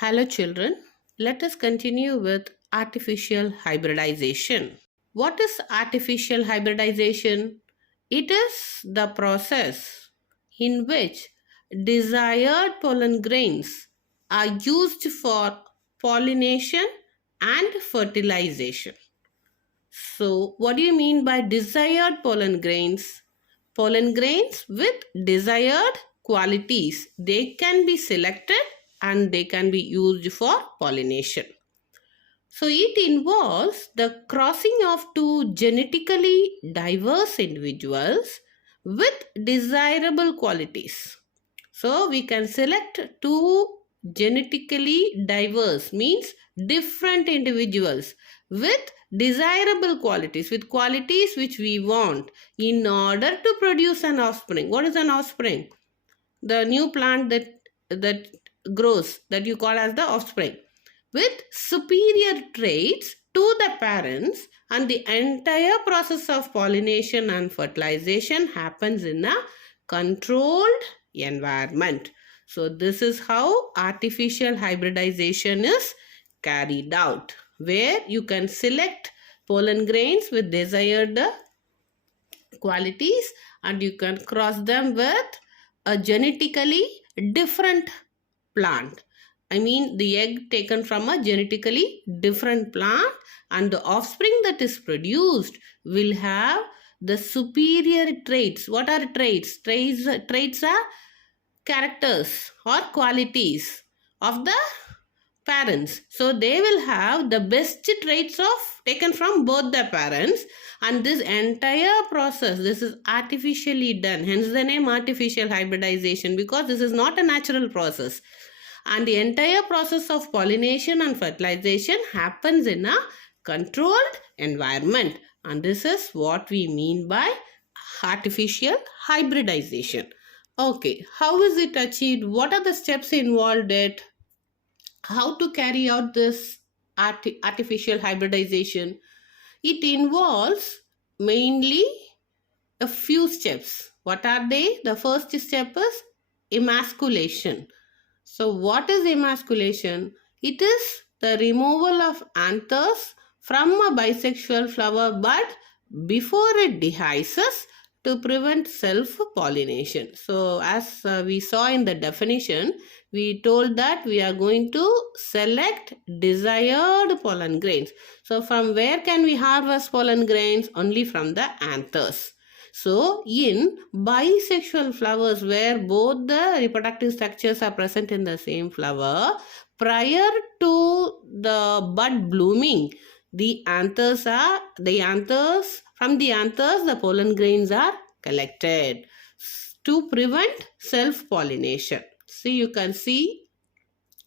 Hello children, let us continue with artificial hybridization. What is artificial hybridization? It is the process in which desired pollen grains are used for pollination and fertilization. So, what do you mean by desired pollen grains? Pollen grains with desired qualities. They can be selected and they can be used for pollination. So, it involves the crossing of two genetically diverse individuals with desirable qualities. So, we can select two genetically diverse means different individuals with desirable qualities, with qualities which we want in order to produce an offspring. What is an offspring? The new plant that grows, that you call as the offspring, with superior traits to the parents, and the entire process of pollination and fertilization happens in a controlled environment. So this is how artificial hybridization is carried out, where you can select pollen grains with desired qualities and you can cross them with a genetically different plant. I mean the egg taken from a genetically different plant, and the offspring that is produced will have the superior traits. What are traits? Traits are characters or qualities of the parents. So they will have the best traits of taken from both the parents, and this entire process, this is artificially done, hence the name artificial hybridization, because this is not a natural process, and the entire process of pollination and fertilization happens in a controlled environment, and this is what we mean by artificial hybridization. Okay, how is it achieved? What are the steps involved in it? How to carry out this artificial hybridization? It involves mainly a few steps. What are they? The first step is emasculation. So what is emasculation? It is the removal of anthers from a bisexual flower bud before it dehisces to prevent self-pollination. So as we saw in the definition, we told that we are going to select desired pollen grains. So from where can we harvest pollen grains? Only from the anthers. So in bisexual flowers where both the reproductive structures are present in the same flower, prior to the bud blooming, from the anthers the pollen grains are collected to prevent self-pollination. See, you can see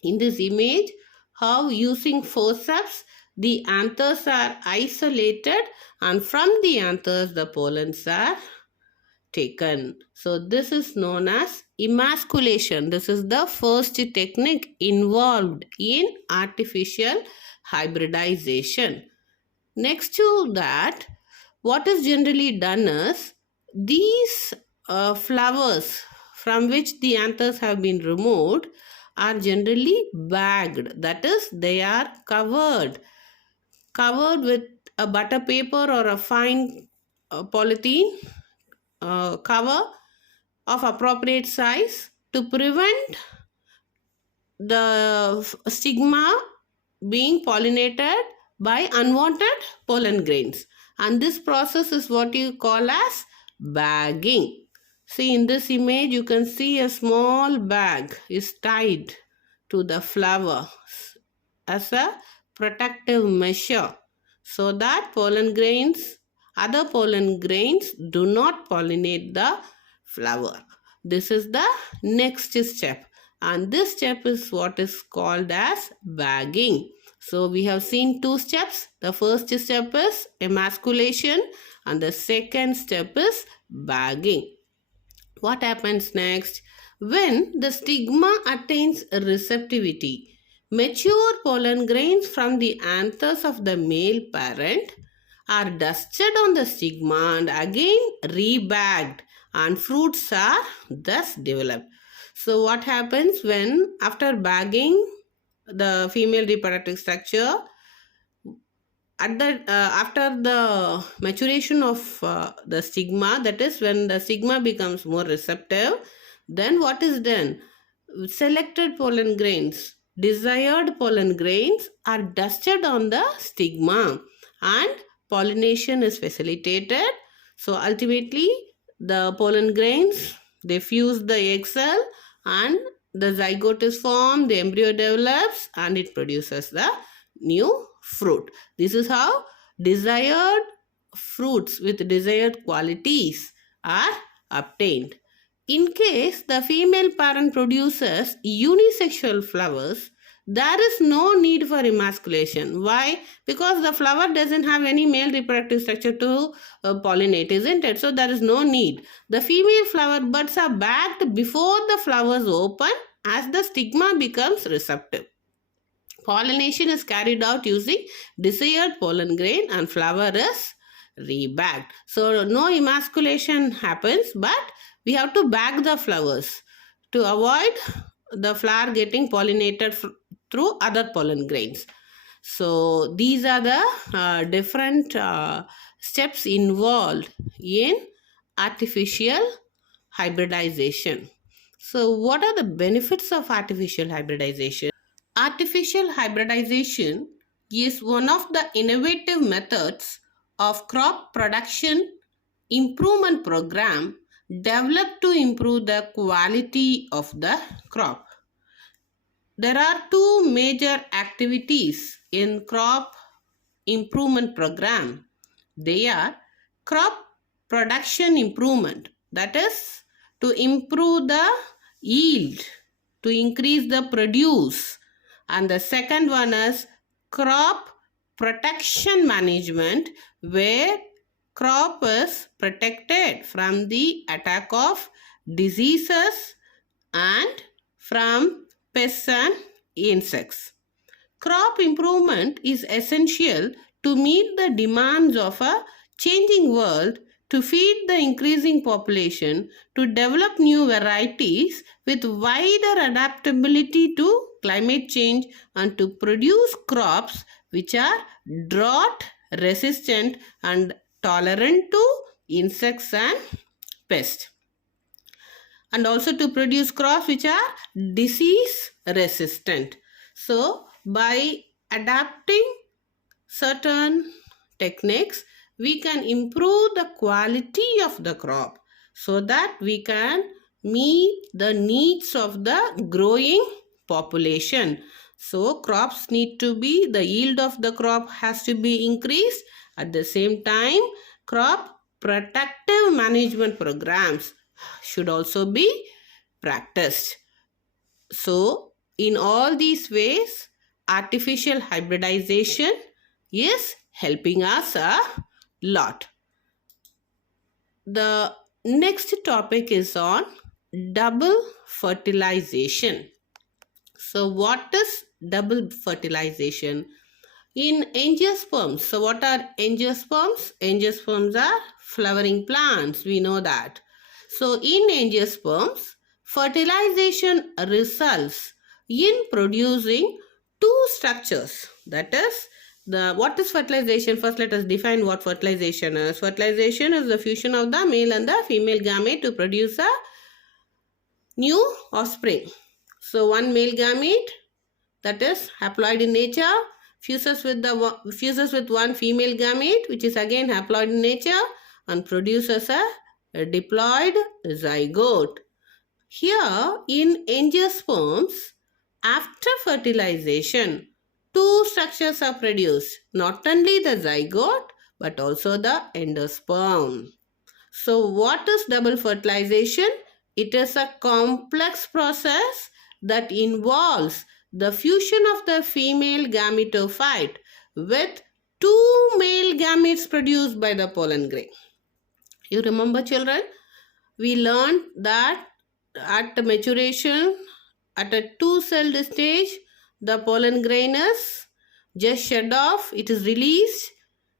in this image how using forceps the anthers are isolated, and from the anthers the pollens are taken. So this is known as emasculation. This is the first technique involved in artificial hybridization. Next to that, what is generally done is these flowers from which the anthers have been removed are generally bagged. That is, they are covered with a butter paper or a fine polythene cover of appropriate size to prevent the stigma being pollinated by unwanted pollen grains. And this process is what you call as bagging. See, in this image you can see a small bag is tied to the flower as a protective measure so that other pollen grains do not pollinate the flower. This is the next step, and this step is what is called as bagging. So we have seen two steps. The first step is emasculation and the second step is bagging. What happens next? When the stigma attains receptivity, mature pollen grains from the anthers of the male parent are dusted on the stigma and again rebagged, and fruits are thus developed. So what happens when after bagging the female reproductive structure, at the after the maturation of the stigma, that is when the stigma becomes more receptive, then what is done? Selected pollen grains, desired pollen grains are dusted on the stigma and pollination is facilitated. So ultimately the pollen grains, they fuse the egg cell and the zygote is formed, the embryo develops and it produces the new fruit. This is how desired fruits with desired qualities are obtained. In case the female parent produces unisexual flowers, there is no need for emasculation. Why? Because the flower doesn't have any male reproductive structure to pollinate, isn't it? So there is no need. The female flower buds are bagged before the flowers open as the stigma becomes receptive. Pollination is carried out using desired pollen grain and flower is rebagged. So no emasculation happens, but we have to bag the flowers to avoid the flower getting pollinated through other pollen grains. So these are the different steps involved in artificial hybridization. So what are the benefits of artificial hybridization? Artificial hybridization is one of the innovative methods of crop production improvement program developed to improve the quality of the crop. There are two major activities in crop improvement program. They are crop production improvement, that is to improve the yield, to increase the produce, and the second one is crop protection management, where crop is protected from the attack of diseases and from pests and insects. Crop improvement is essential to meet the demands of a changing world, to feed the increasing population, to develop new varieties with wider adaptability to climate change, and to produce crops which are drought resistant and tolerant to insects and pests, and also to produce crops which are disease resistant. So by adapting certain techniques, we can improve the quality of the crop so that we can meet the needs of the growing population. So crops need to be, the yield of the crop has to be increased. At the same time, crop protective management programs should also be practiced. So in all these ways, artificial hybridization is helping us a lot. The next topic is on double fertilization. So what is double fertilization? In angiosperms, so what are angiosperms? Angiosperms are flowering plants, we know that. So in angiosperms, fertilization results in producing two structures. That is, what is fertilization? First let us define what fertilization is. Fertilization is the fusion of the male and the female gamete to produce a new offspring. So one male gamete, that is haploid in nature, fuses with one female gamete, which is again haploid in nature, and produces a diploid zygote. Here in angiosperms, after fertilization, two structures are produced, not only the zygote but also the endosperm. So what is double fertilization? It is a complex process that involves the fusion of the female gametophyte with two male gametes produced by the pollen grain. You remember, children, we learned that at maturation, at a two-celled stage, the pollen grain is just shed off. It is released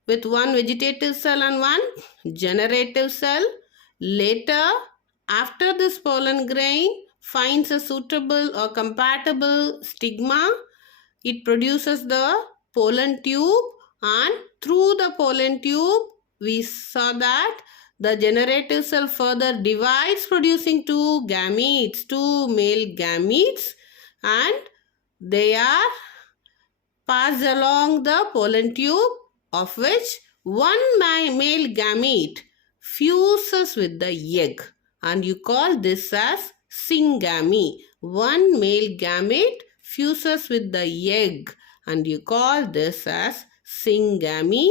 with one vegetative cell and one generative cell. Later, after this pollen grain finds a suitable or compatible stigma, it produces the pollen tube, and through the pollen tube we saw that the generative cell further divides, producing two gametes, two male gametes, and they are passed along the pollen tube, of which one male gamete fuses with the egg, and you call this as syngamy. One male gamete fuses with the egg, and you call this as syngamy,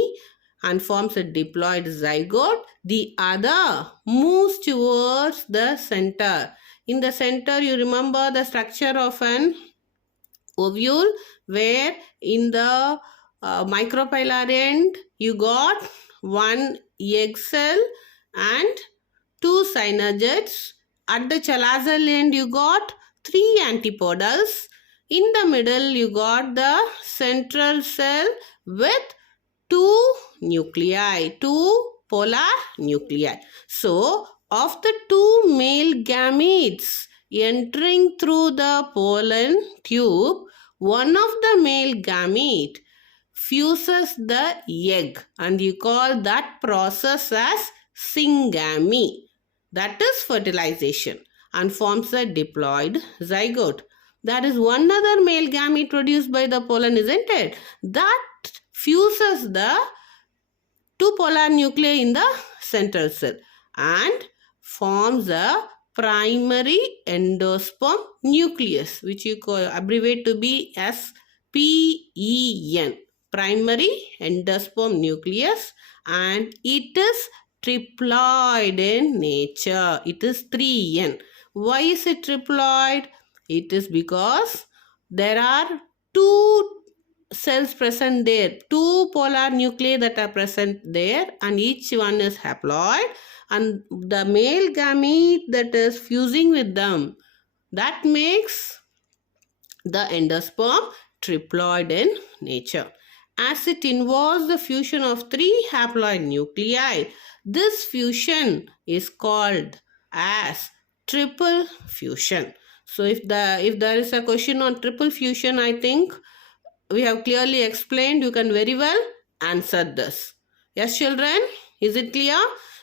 and forms a diploid zygote. The other moves towards the center. In the center, you remember the structure of an ovule, where in the micropylar end you got one egg cell and two synergids. At the chalazal end you got three antipodals. In the middle you got the central cell with two nuclei, two polar nuclei. So, of the two male gametes entering through the pollen tube, one of the male gamete fuses the egg, and you call that process as syngamy. That is fertilization, and forms a diploid zygote. That is one other male gamete produced by the pollen, isn't it? That fuses the two polar nuclei in the central cell and forms a primary endosperm nucleus, which you abbreviate to be as PEN, primary endosperm nucleus, and it is triploid in nature. It is 3N. Why is it triploid? It is because there are two cells present there, two polar nuclei that are present there, and each one is haploid, and the male gamete that is fusing with them, that makes the endosperm triploid in nature. As it involves the fusion of three haploid nuclei, this fusion is called as triple fusion. So if there is a question on triple fusion, I think we have clearly explained. You can very well answer this. Yes, children? Is it clear?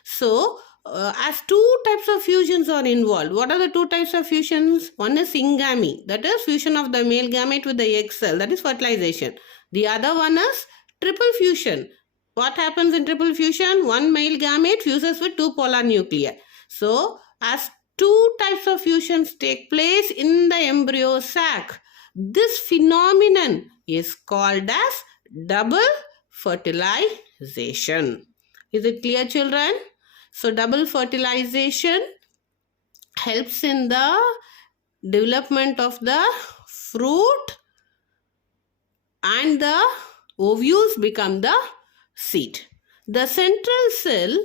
So, as two types of fusions are involved. What are the two types of fusions? One is syngamy. That is fusion of the male gamete with the egg cell. That is fertilization. The other one is triple fusion. What happens in triple fusion? One male gamete fuses with two polar nuclei. So, as two types of fusions take place in the embryo sac, this phenomenon is called as double fertilization. Is it clear, children? So, double fertilization helps in the development of the fruit, and the ovules become the seed. The central cell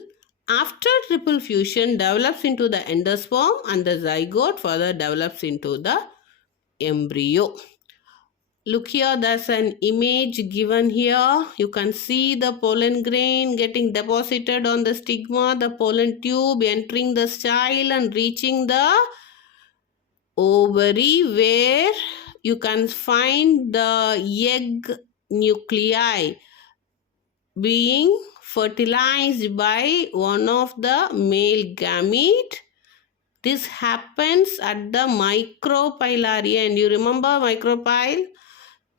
after triple fusion develops into the endosperm, and the zygote further develops into the embryo. Look here, there's an image given here. You can see the pollen grain getting deposited on the stigma, the pollen tube entering the style and reaching the ovary, where you can find the egg nuclei being fertilized by one of the male gamete. This happens at the micropylar end. You remember micropyle?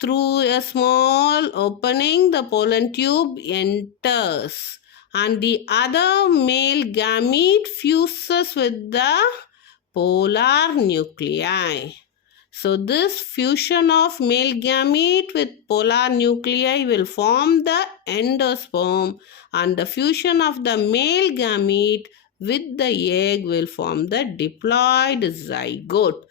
Through a small opening, the pollen tube enters, and the other male gamete fuses with the polar nuclei. So, this fusion of male gamete with polar nuclei will form the endosperm, and the fusion of the male gamete with the egg will form the diploid zygote.